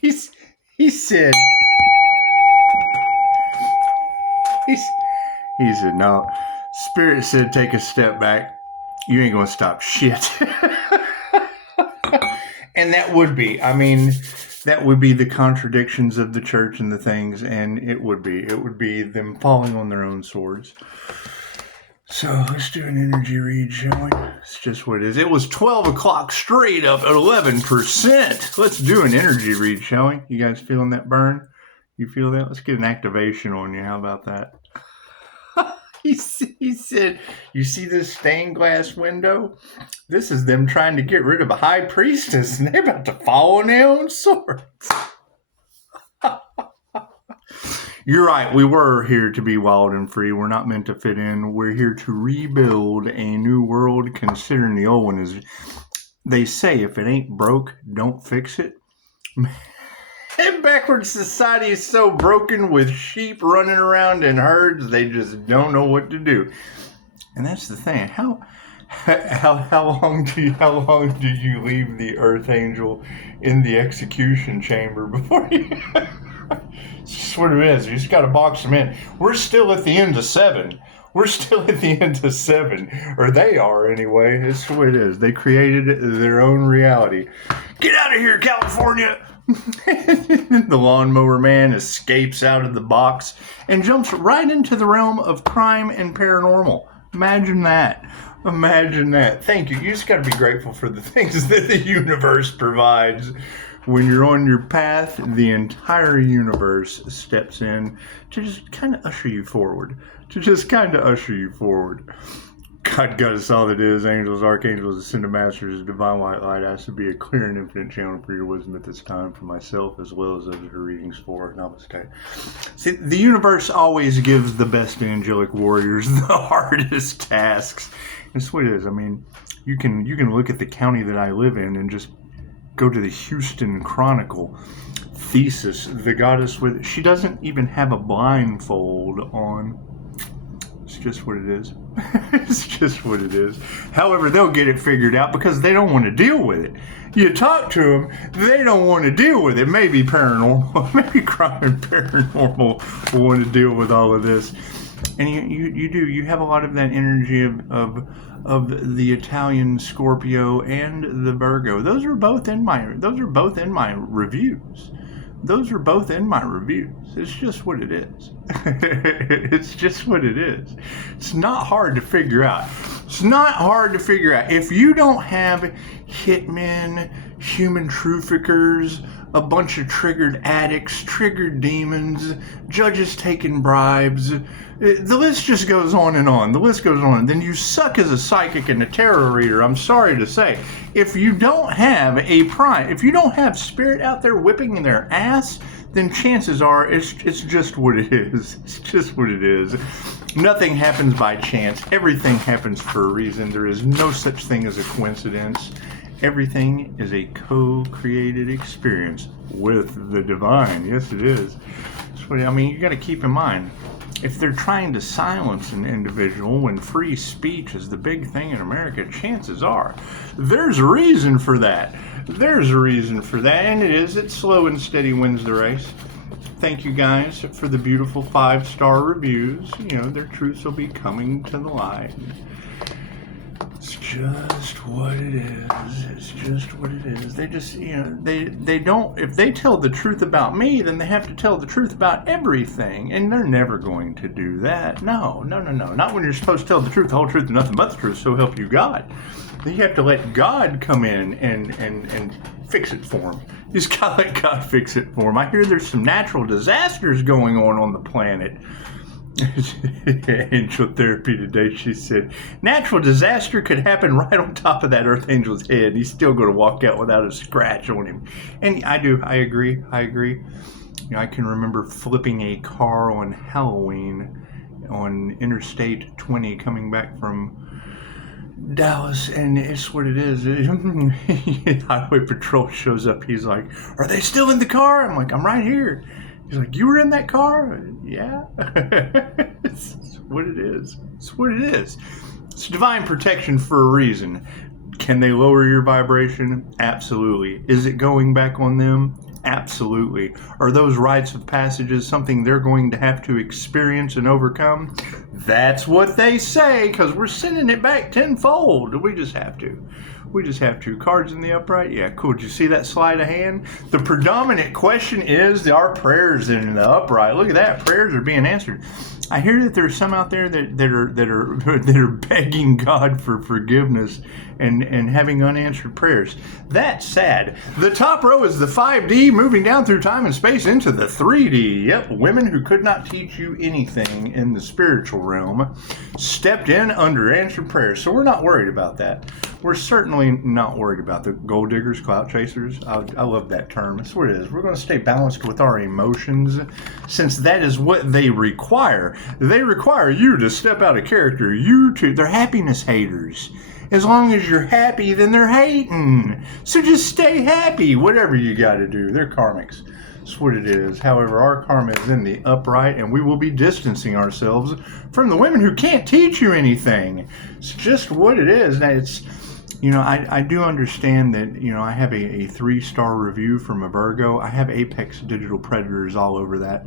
he said, he said, no, Spirit said, take a step back. You ain't going to stop shit. And that would be, that would be the contradictions of the church and the things, and it would be them falling on their own swords. So let's do an energy read, shall we? It's just what it is. It was 12 o'clock straight up at 11%. Let's do an energy read, shall we? You guys feeling that burn? You feel that? Let's get an activation on you. How about that? He said, you see this stained glass window? This is them trying to get rid of a high priestess, and they're about to fall on their own swords. You're right. We were here to be wild and free. We're not meant to fit in. We're here to rebuild a new world, considering the old one is... They say if it ain't broke, don't fix it. And backwards society is so broken with sheep running around in herds, they just don't know what to do. And that's the thing. How long do you leave the Earth Angel in the execution chamber before you? It's just what it is. You just got to box them in. We're still at the end of 7. We're still at the end of 7. Or they are, anyway. It's the way it is. They created their own reality. Get out of here, California! The lawnmower man escapes out of the box and jumps right into the realm of crime and paranormal. Imagine that. Imagine that. Thank you. You just got to be grateful for the things that the universe provides. When you're on your path, the entire universe steps in to just kind of usher you forward. God got us all that is. Angels, archangels, ascended masters, divine white light. Has to be a clear and infinite channel for your wisdom at this time for myself as well as those her readings for. Namaste. See, the universe always gives the best angelic warriors the hardest tasks. That's what it is. You can look at the county that I live in and just go to the Houston Chronicle. Thesis, the goddess with... She doesn't even have a blindfold on. It's just what it is. It's just what it is. However, they'll get it figured out because they don't want to deal with it. You talk to them, they don't want to deal with it. Maybe paranormal, maybe crime and paranormal will want to deal with all of this. And you have a lot of that energy of the Italian Scorpio and the Virgo. Those are both in my reviews. It's just what it is. It's just what it is. It's not hard to figure out. If you don't have hitmen, human traffickers, a bunch of triggered addicts, triggered demons, judges taking bribes, the list just goes on and on. Then you suck as a psychic and a tarot reader. I'm sorry to say. If you don't have if you don't have spirit out there whipping their ass, then chances are it's just what it is. It's just what it is. Nothing happens by chance. Everything happens for a reason. There is no such thing as a coincidence. Everything is a co-created experience with the divine. Yes, it is. That's what, you got to keep in mind. If they're trying to silence an individual when free speech is the big thing in America, chances are there's a reason for that. And it's slow and steady wins the race. Thank you guys for the beautiful 5-star reviews. Their truths will be coming to the light. It's just what it is. They just, they don't, if they tell the truth about me, then they have to tell the truth about everything. And they're never going to do that. No. Not when you're supposed to tell the truth, the whole truth, and nothing but the truth, so help you God. You have to let God come in and fix it for them. You just gotta let God fix it for them. I hear there's some natural disasters going on the planet. Angel therapy today, she said, natural disaster could happen right on top of that Earth Angel's head. He's still going to walk out without a scratch on him. And I agree. I can remember flipping a car on Halloween on Interstate 20 coming back from Dallas, and it's what it is. Highway Patrol shows up. He's like, are they still in the car? I'm like, I'm right here. He's like, you were in that car? Yeah. It's what it is. It's divine protection for a reason. Can they lower your vibration? Absolutely. Is it going back on them? Absolutely. Are those rites of passages something they're going to have to experience and overcome? That's what they say, because we're sending it back tenfold. We just have to. We just have to. Cards in the upright? Yeah, cool. Did you see that sleight of hand? The predominant question is, are prayers in the upright? Look at that. Prayers are being answered. I hear that there's some out there that are begging God for forgiveness and having unanswered prayers. That's sad. The top row is the 5D, moving down through time and space into the 3D. Yep, women who could not teach you anything in the spiritual realm stepped in under answered prayers. So we're not worried about that. We're certainly not worried about the gold diggers, clout chasers. I love that term. That's what it is. We're going to stay balanced with our emotions, since that is what they require. They require you to step out of character. They're happiness haters. As long as you're happy, then they're hating. So just stay happy, whatever you got to do. They're karmics. That's what it is. However, our karma is in the upright, and we will be distancing ourselves from the women who can't teach you anything. It's just what it is. Now, it's, I do understand that, I have a 3-star review from a Virgo. I have Apex Digital Predators all over that.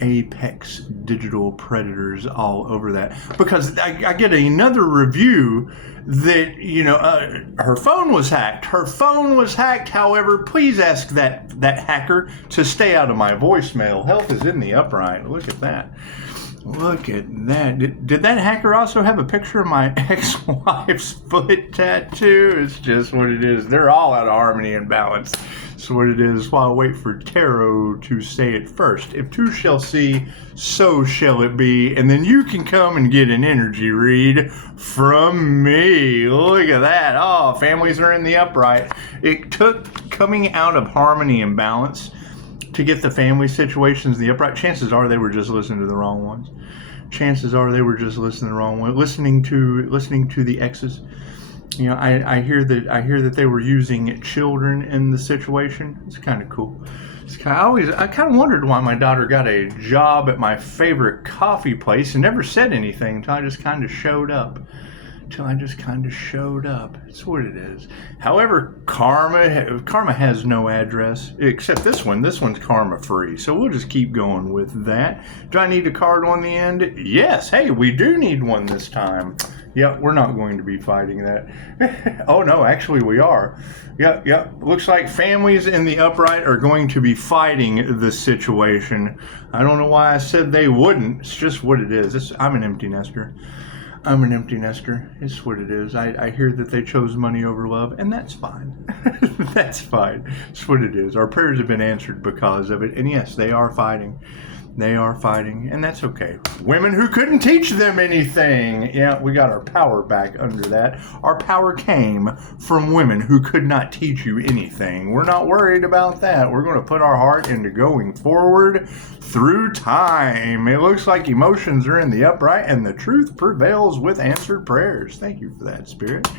Apex Digital Predators all over that, because I get another review that her phone was hacked. However, please ask that hacker to stay out of my voicemail. Health is in the upright. Look at that. Did that hacker also have a picture of my ex-wife's foot tattoo? It's just what it is. They're all out of harmony and balance. That's what it is. While I wait for Tarot to say it first. If two shall see, so shall it be. And then you can come and get an energy read from me. Look at that. Oh, families are in the upright. It took coming out of harmony and balance to get the family situations in the upright. Chances are they were just listening to the wrong ones. Listening to the exes. I hear that they were using children in the situation. It's kind of cool. I kind of wondered why my daughter got a job at my favorite coffee place and never said anything until I just kind of showed up. It's what it is. However, karma has no address, except this one. This one's karma free, so we'll just keep going with that. Do I need a card on the end? Yes. Hey, we do need one this time. Yeah, we're not going to be fighting that. Oh no, actually we are. Yep. Looks like families in the upright are going to be fighting this situation. I don't know why I said they wouldn't. It's just what it is. I'm an empty nester. It's what it is. I hear that they chose money over love, and that's fine. That's fine. It's what it is. Our prayers have been answered because of it. And yes, they are fighting. And that's okay. Women who couldn't teach them anything. Yeah, we got our power back under that. Our power came from women who could not teach you anything. We're not worried about that. We're going to put our heart into going forward through time. It looks like emotions are in the upright and the truth prevails with answered prayers. Thank you for that, Spirit.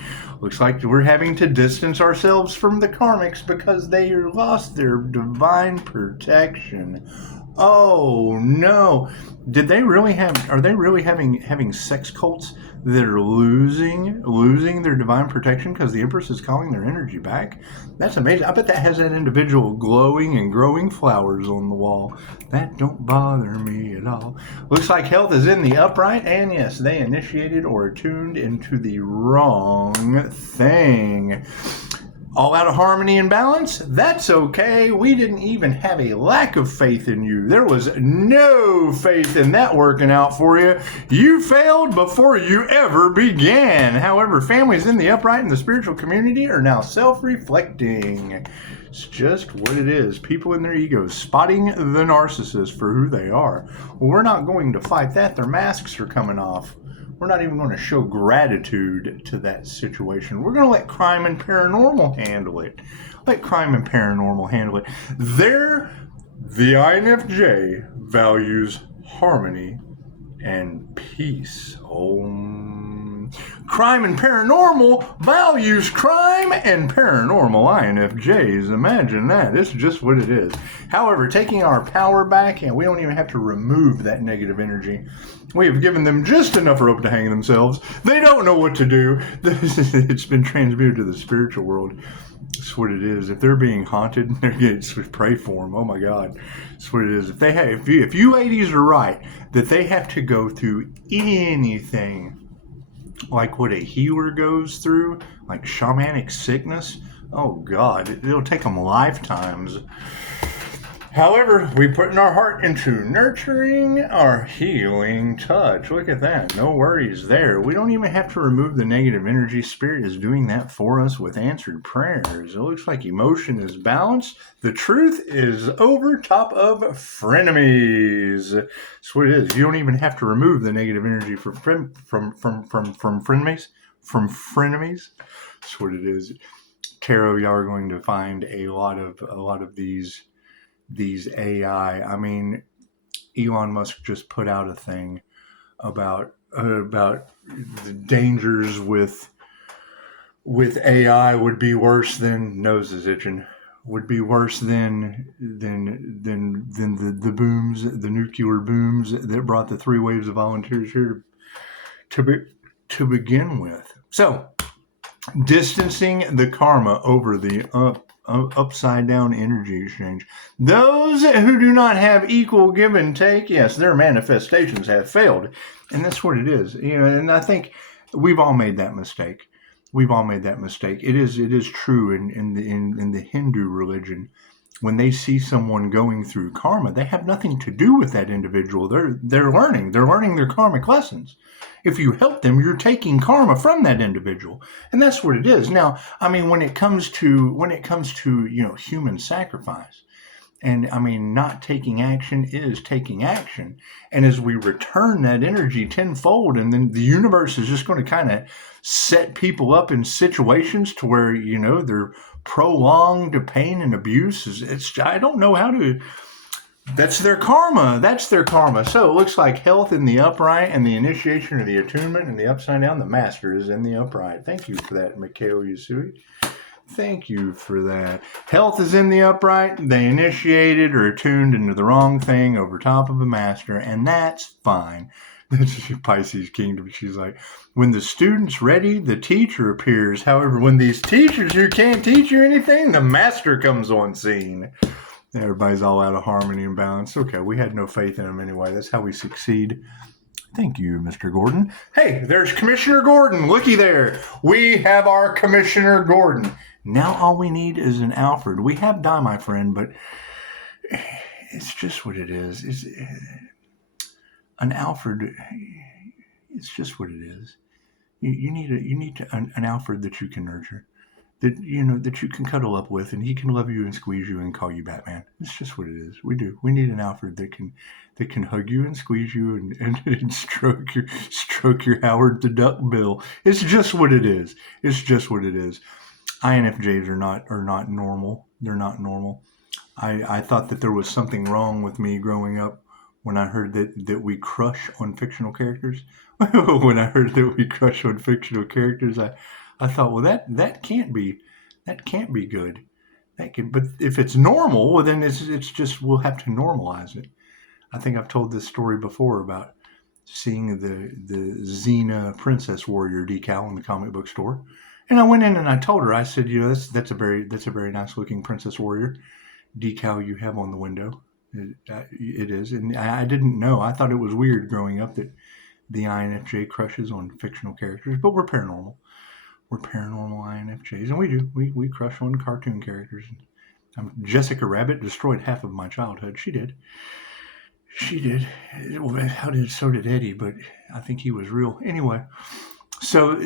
Looks like we're having to distance ourselves from the karmics because they lost their divine protection. Oh no! Are they really having sex cults that are losing their divine protection because the Empress is calling their energy back? That's amazing. I bet that has that individual glowing and growing flowers on the wall. That don't bother me at all. Looks like health is in the upright, and yes, they initiated or attuned into the wrong thing. All out of harmony and balance? That's okay. We didn't even have a lack of faith in you. There was no faith in that working out for you. You failed before you ever began. However, families in the upright and the spiritual community are now self-reflecting. It's just what it is. People in their egos spotting the narcissist for who they are. Well, we're not going to fight that. Their masks are coming off. We're not even going to show gratitude to that situation. We're going to let crime and paranormal handle it. The INFJ values harmony and peace. Crime and paranormal values crime and paranormal INFJs. Imagine that. It's just what it is. However, taking our power back, and we don't even have to remove that negative energy. We have given them just enough rope to hang themselves. They don't know what to do. It's been transmuted to the spiritual world. That's what it is. If they're being haunted, they're getting to pray for them. Oh my God, that's what it is. If you ladies are right that they have to go through anything like what a healer goes through, like shamanic sickness, oh God, it'll take them lifetimes. However, we put in our heart into nurturing our healing touch. Look at that. No worries there. We don't even have to remove the negative energy. Spirit is doing that for us with answered prayers. It looks like emotion is balanced. The truth is over top of frenemies. That's what it is. You don't even have to remove the negative energy from frenemies. From frenemies. That's what it is. Tarot, y'all are going to find a lot of these AI. I mean, Elon Musk just put out a thing about the dangers with AI would be worse than noses itching, would be worse than the booms, the nuclear booms that brought the 3 waves of volunteers here to begin with. So, distancing the karma over the upside down energy exchange. Those who do not have equal give and take, yes, their manifestations have failed. And that's what it is. And I think we've all made that mistake. It is true in the Hindu religion. When they see someone going through karma, they have nothing to do with that individual. They're learning their karmic lessons. If you help them, you're taking karma from that individual. And that's what it is. Now, I mean, when it comes to, human sacrifice, and I mean, not taking action is taking action. And as we return that energy tenfold, and then the universe is just going to kind of set people up in situations to where, they're prolonged pain and abuse. I don't know how to... That's their karma. So it looks like health in the upright and the initiation of the attunement in the upside down. The master is in the upright. Thank you for that, Mikhail Yasui. Thank you for that. Health is in the upright. They initiated or attuned into the wrong thing over top of a master, and that's fine. That's Pisces Kingdom. She's like, when the student's ready, the teacher appears. However, when these teachers who can't teach you anything, the master comes on scene. Everybody's all out of harmony and balance. Okay, we had no faith in them anyway. That's how we succeed. Thank you, Mr. Gordon. Hey, there's Commissioner Gordon. Looky there. We have our Commissioner Gordon. Now all we need is an Alfred. We have Di, my friend, but it's just what it is. An Alfred, it's just what it is. You need an Alfred that you can nurture. That you can cuddle up with, and he can love you and squeeze you and call you Batman. It's just what it is. We do. We need an Alfred that can hug you and squeeze you and stroke your Howard the Duck bill. It's just what it is. INFJs are not normal. They're not normal. I thought that there was something wrong with me growing up when I heard that we crush on fictional characters. When I heard that we crush on fictional characters, I thought, well, that can't be good. But if it's normal, well, then it's just, we'll have to normalize it. I think I've told this story before about seeing the Xena Princess Warrior decal in the comic book store, and I went in and I told her, I said, that's a very nice looking Princess Warrior decal you have on the window. It is, and I didn't know. I thought it was weird growing up that the INFJ crushes on fictional characters, but we're paranormal. We're paranormal INFJs, and we do. We crush on cartoon characters. Jessica Rabbit destroyed half of my childhood. She did. So did Eddie, but I think he was real. Anyway, so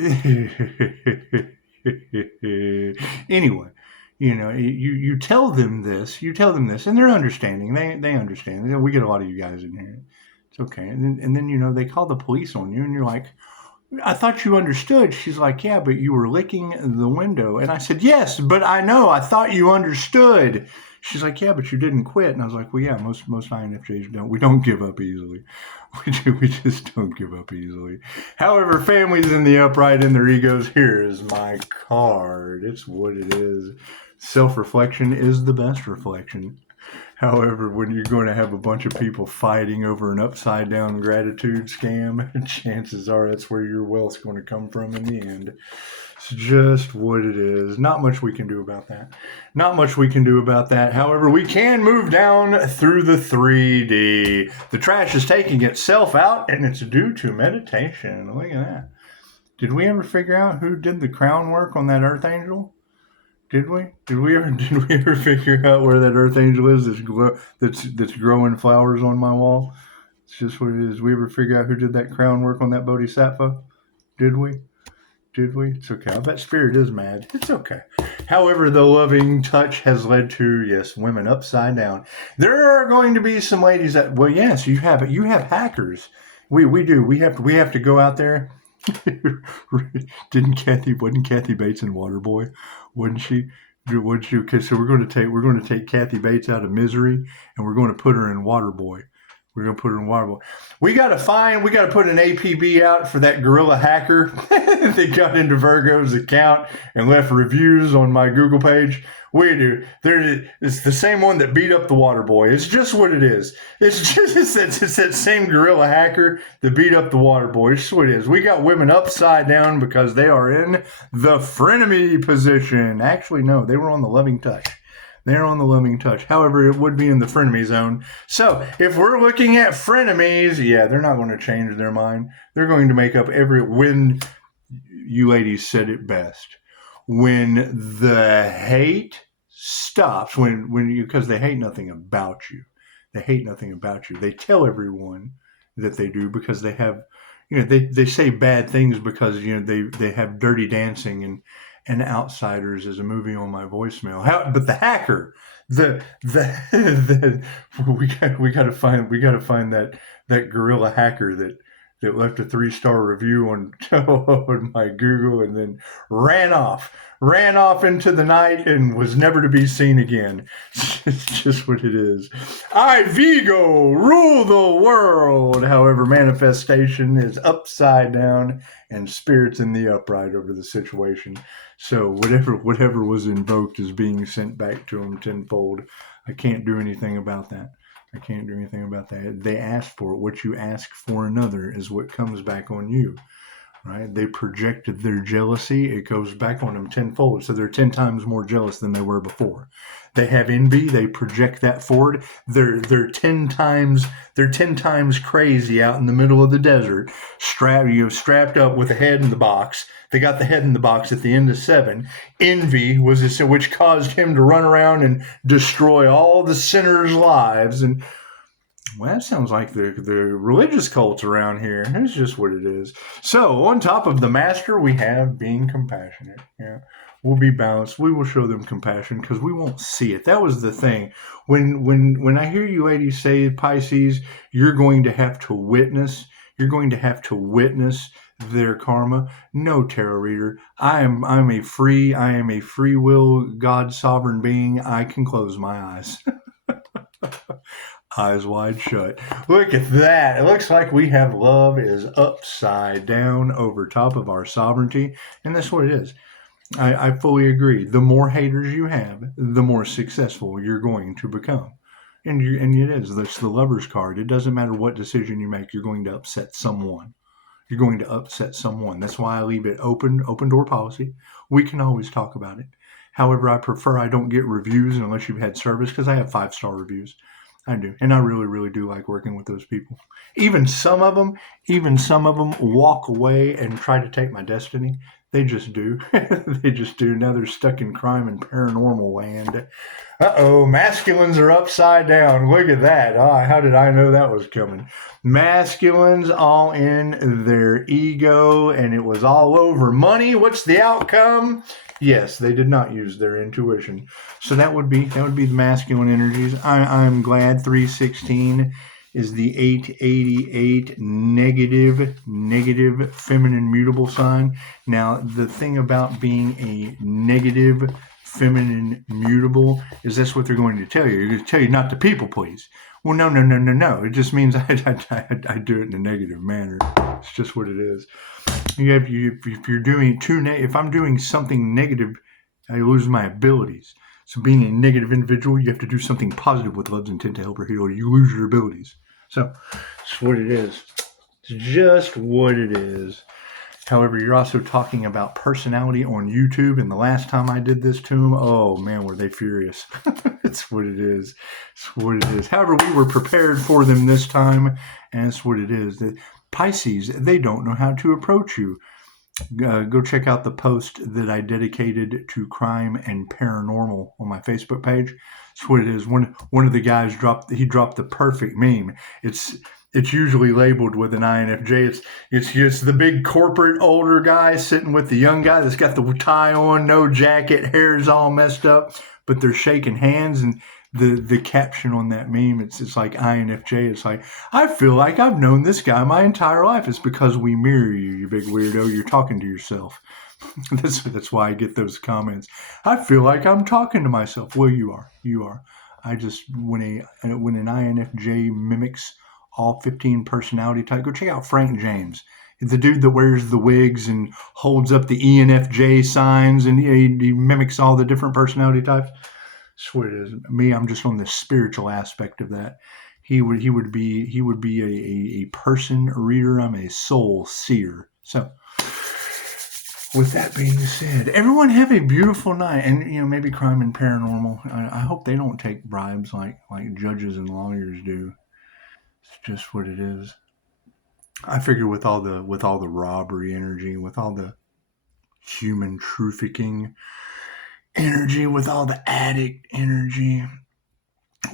anyway, you tell them this, and they're understanding. They understand. We get a lot of you guys in here. It's okay. And then they call the police on you, and you're like, I thought you understood. She's like, yeah, but you were licking the window. And I said, yes, but I know. I thought you understood. She's like, yeah, but you didn't quit. And I was like, well, yeah, most INFJs don't. We don't give up easily. We just don't give up easily. However, families in the upright in their egos, here is my card. It's what it is. Self-reflection is the best reflection. However, when you're going to have a bunch of people fighting over an upside-down gratitude scam, chances are that's where your wealth's going to come from in the end. It's just what it is. Not much we can do about that. Not much we can do about that. However, we can move down through the 3D. The trash is taking itself out, and it's due to meditation. Look at that. Did we ever figure out who did the crown work on that Earth Angel? Did we? Did we ever figure out where that Earth Angel is that's growing flowers on my wall? It's just what it is. We ever figure out who did that crown work on that Bodhisattva? Did we? Did we? It's okay. I bet Spirit is mad. It's okay. However, the loving touch has led to, yes, women upside down. There are going to be some ladies that, well, yes, you have hackers. We do. We have to go out there. Wasn't Kathy Bates in Waterboy? Wasn't she? Okay, so we're going to take Kathy Bates out of Misery, and we're going to put her in Waterboy. We're going to put her in Waterboy. We got to put an APB out for that gorilla hacker that got into Virgo's account and left reviews on my Google page. We do. It's the same one that beat up the Waterboy. It's just what it is. It's that same gorilla hacker that beat up the Waterboy. It's just what it is. We got women upside down because they are in the frenemy position. Actually, no, they were on the loving touch. They're on the loving touch. However, it would be in the frenemy zone. So if we're looking at frenemies, yeah, they're not going to change their mind. They're going to make up when you ladies said it best. When the hate stops, because they hate nothing about you. They hate nothing about you. They tell everyone that they do because they have, they say bad things because, they have Dirty Dancing and Outsiders is a movie on my voicemail. But the hacker, we got to find that gorilla hacker that left a 3-star review on my Google and then ran off into the night and was never to be seen again. It's just what it is. I, Vigo, rule the world. However, manifestation is upside down and Spirit's in the upright over the situation. So whatever was invoked is being sent back to them tenfold. I can't do anything about that. They asked for it. What you ask for another is what comes back on you, right? They projected their jealousy. It goes back on them tenfold. So they're 10 times more jealous than they were before. They have envy. They project that forward. They're 10 times crazy out in the middle of the desert, strapped up with a head in the box. They got the head in the box at the end of 7. Envy was this, which caused him to run around and destroy all the sinners' lives. And well, that sounds like the religious cults around here. It's just what it is. So on top of the master, we have being compassionate. Yeah, we'll be balanced. We will show them compassion because we won't see it. That was the thing. When I hear you ladies say, Pisces, you're going to have to witness. You're going to have to witness their karma. No, tarot reader. I am a free will God sovereign being. I can close my eyes. Eyes wide shut. Look at that. It looks like we have love is upside down over top of our sovereignty. And that's what it is. I fully agree. The more haters you have, the more successful you're going to become. And it is. That's the Lover's card. It doesn't matter what decision you make. You're going to upset someone. You're going to upset someone. That's why I leave it open door policy. We can always talk about it. However, I don't get reviews unless you've had service because I have 5-star reviews. I do. And I really, really do like working with those people. Even some of them walk away and try to take my destiny. They just do. They just do. Now they're stuck in crime and paranormal land. Uh-oh, masculines are upside down. Look at that. How did I know that was coming? Masculines all in their ego, and it was all over money. What's the outcome? Yes, they did not use their intuition. So that would be the masculine energies. I'm glad 316 is the 888 negative feminine mutable sign. Now, the thing about being a negative feminine, mutable, is that's what they're going to tell you. They're going to tell you not to people please. Well, no. It just means I do it in a negative manner. It's just what it is. If you're doing if I'm doing something negative, I lose my abilities. So being a negative individual, you have to do something positive with love's intent to help her heal, or you lose your abilities. So it's what it is. It's just what it is. However, you're also talking about personality on YouTube, and the last time I did this to them, oh man, were they furious. It's what it is. It's what it is. However, we were prepared for them this time, and it's what it is. The Pisces, they don't know how to approach you. Go check out the post that I dedicated to crime and paranormal on my Facebook page. That's what it is. One of the guys dropped the perfect meme. It's usually labeled with an INFJ. It's the big corporate older guy sitting with the young guy that's got the tie on, no jacket, hair's all messed up, but they're shaking hands, and the caption on that meme, it's like INFJ. It's like, I feel like I've known this guy my entire life. It's because we mirror you, you big weirdo. You're talking to yourself. That's why I get those comments. I feel like I'm talking to myself. Well, you are. I just, when an INFJ mimics all 15 personality types, go check out Frank James. The dude that wears the wigs and holds up the ENFJ signs, and he mimics all the different personality types. That's what it is. Me, I'm just on the spiritual aspect of that. He would be a person reader. I'm a soul seer. So, with that being said, everyone have a beautiful night, and maybe crime and paranormal. I hope they don't take bribes like judges and lawyers do. It's just what it is. I figure with all the robbery energy, with all the human trafficking energy, with all the addict energy,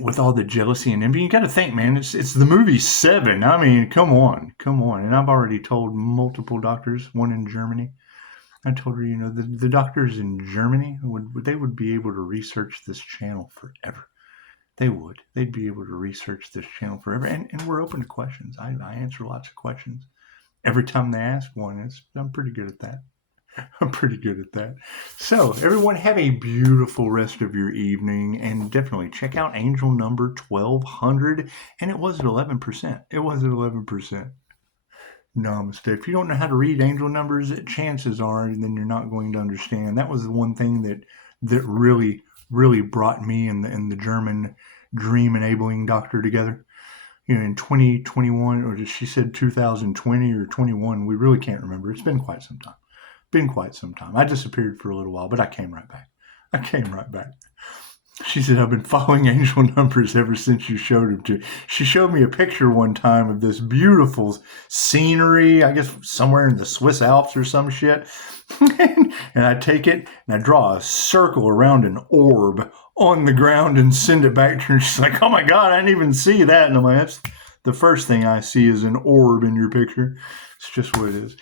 with all the jealousy and envy, you got to think, man, it's the movie Seven. I mean, come on. And I've already told multiple doctors, one in Germany. I told her, the doctors in Germany would be able to research this channel forever. They would. They'd be able to research this channel forever. And we're open to questions. I answer lots of questions. Every time they ask one, I'm pretty good at that. So, everyone have a beautiful rest of your evening, and definitely check out angel number 1200. And it was at 11%. Namaste. If you don't know how to read angel numbers, chances are then you're not going to understand. That was the one thing that really brought me and the German dream enabling doctor together. In 2021, or she said 2020 or 21, we really can't remember. It's been quite some time. I disappeared for a little while, but I came right back. She said, I've been following angel numbers ever since you showed them to. She showed me a picture one time of this beautiful scenery, I guess somewhere in the Swiss Alps or some shit. And I take it and I draw a circle around an orb on the ground and send it back to her. She's like, oh my God, I didn't even see that. And I'm like, that's the first thing I see is an orb in your picture. It's just what it is.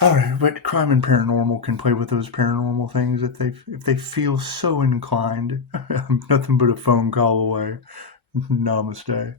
All right, but crime and paranormal can play with those paranormal things if they feel so inclined. I'm nothing but a phone call away. Namaste.